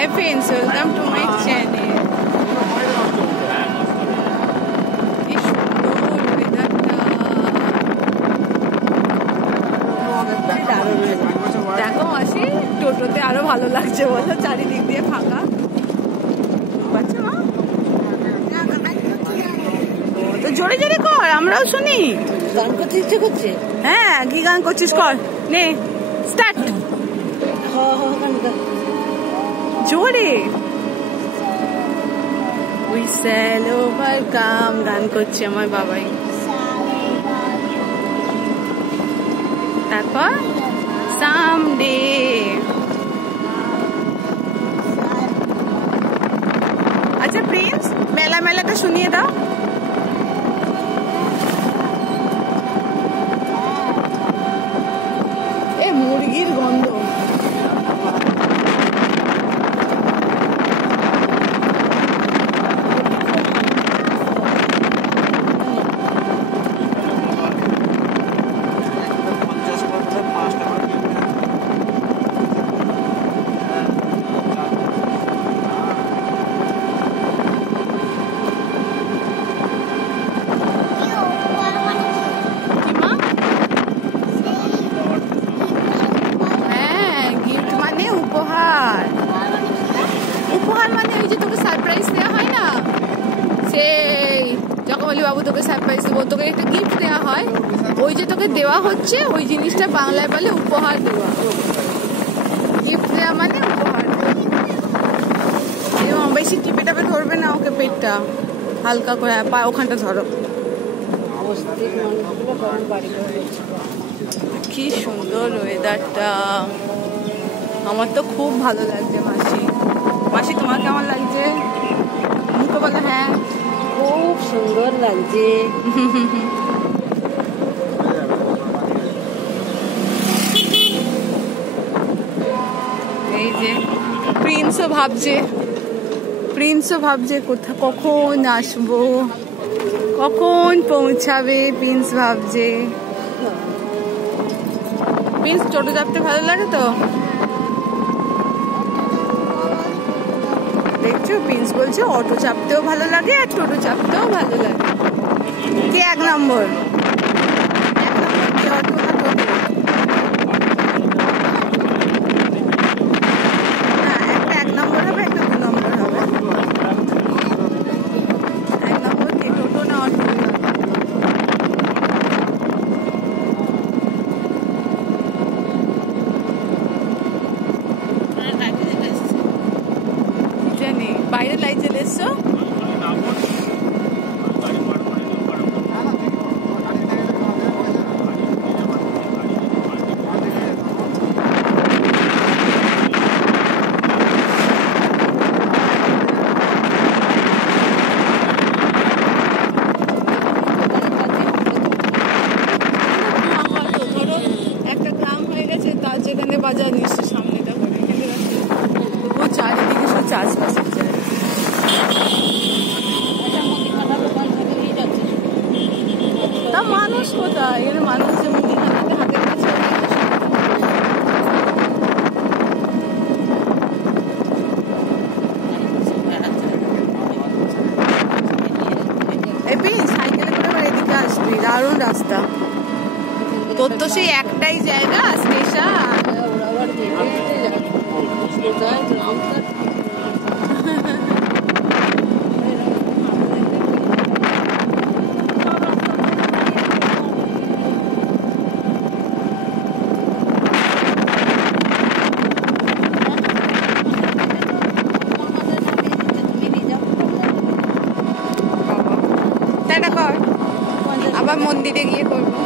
Hi friends, welcome to my channel. কি সুন্দর ওয়েদারটা। দেখো মাসি, টোটোতে আরো ভালো লাগছে বলো, চারিদিক দিয়ে ফাঁকা। বাচ্চা মা তো জোরে জোরে কর, আমরাও শুনি। গান করতে ইচ্ছে করছে। হ্যাঁ, কি গান করছিস? কর, নে স্টার্ট। জোরে উই শ্যাল ওভারকাম গান করছে আমার বাবাই। তারপর সামডে। আচ্ছা প্রিন্স, মেলা মেলাটা শুনিয়ে দাও। এ মুরগির গন্ধ। উপহার মানে ওই যে তোকে সারপ্রাইজ দেওয়া হয় না, সেই যখন বলি বাবু তোকে সারপ্রাইজ দেবো, তোকে একটা গিফট দেওয়া হয়, ওই যে তোকে দেওয়া হচ্ছে ওই জিনিসটা বাংলায় বলে উপহার দেওয়া। গিফট দেওয়া মানে উপহার দেওয়া। বেশি টিপে টাপে ধরবে না ওকে, পেটটা হালকা করে পা ওখানটা ধরো। কি সুন্দর ওয়েদারটা, আমার তো খুব ভালো লাগছে। মাসি, মাসি তোমার কেমন লাগছে? মুখে বলো হ্যাঁ। খুব সুন্দর লাগছে। এই যে প্রিন্সও ভাবছে কোথা কখন আসবো, কখন পৌঁছাবে। প্রিন্স ভাবছে। প্রিন্স টোটো চাপতে ভালো লাগে তো? দেখছো, প্রিন্স বলছে অটো চাপতেও ভালো লাগে আর টোটো চাপতেও ভালো লাগে। কে এক নম্বর? অটো না টোটো? না, একটা এক নম্বর হবে, একটা দু নম্বর হবে। এক নম্বর কে, টোটো না অটো? বাইরে লাইট জ্বলে এসছো? একটা গ্রাম হয়ে গেছে, তার যেখানে বাজার নিশ্চয় সামনেটা করে তবুও চারিদিকে শুধু চাষবাসের জায়গা। তা মানুষ কোথায়? এখানে মানুষ যে মুদিখানাতে হাতের কাছে। সাইকেলে করে এদিকে আসবি, দারুণ রাস্তা। তোর তো সেই একটাই জায়গা, স্টেশন। আবার মন্দিরে গিয়ে করবো।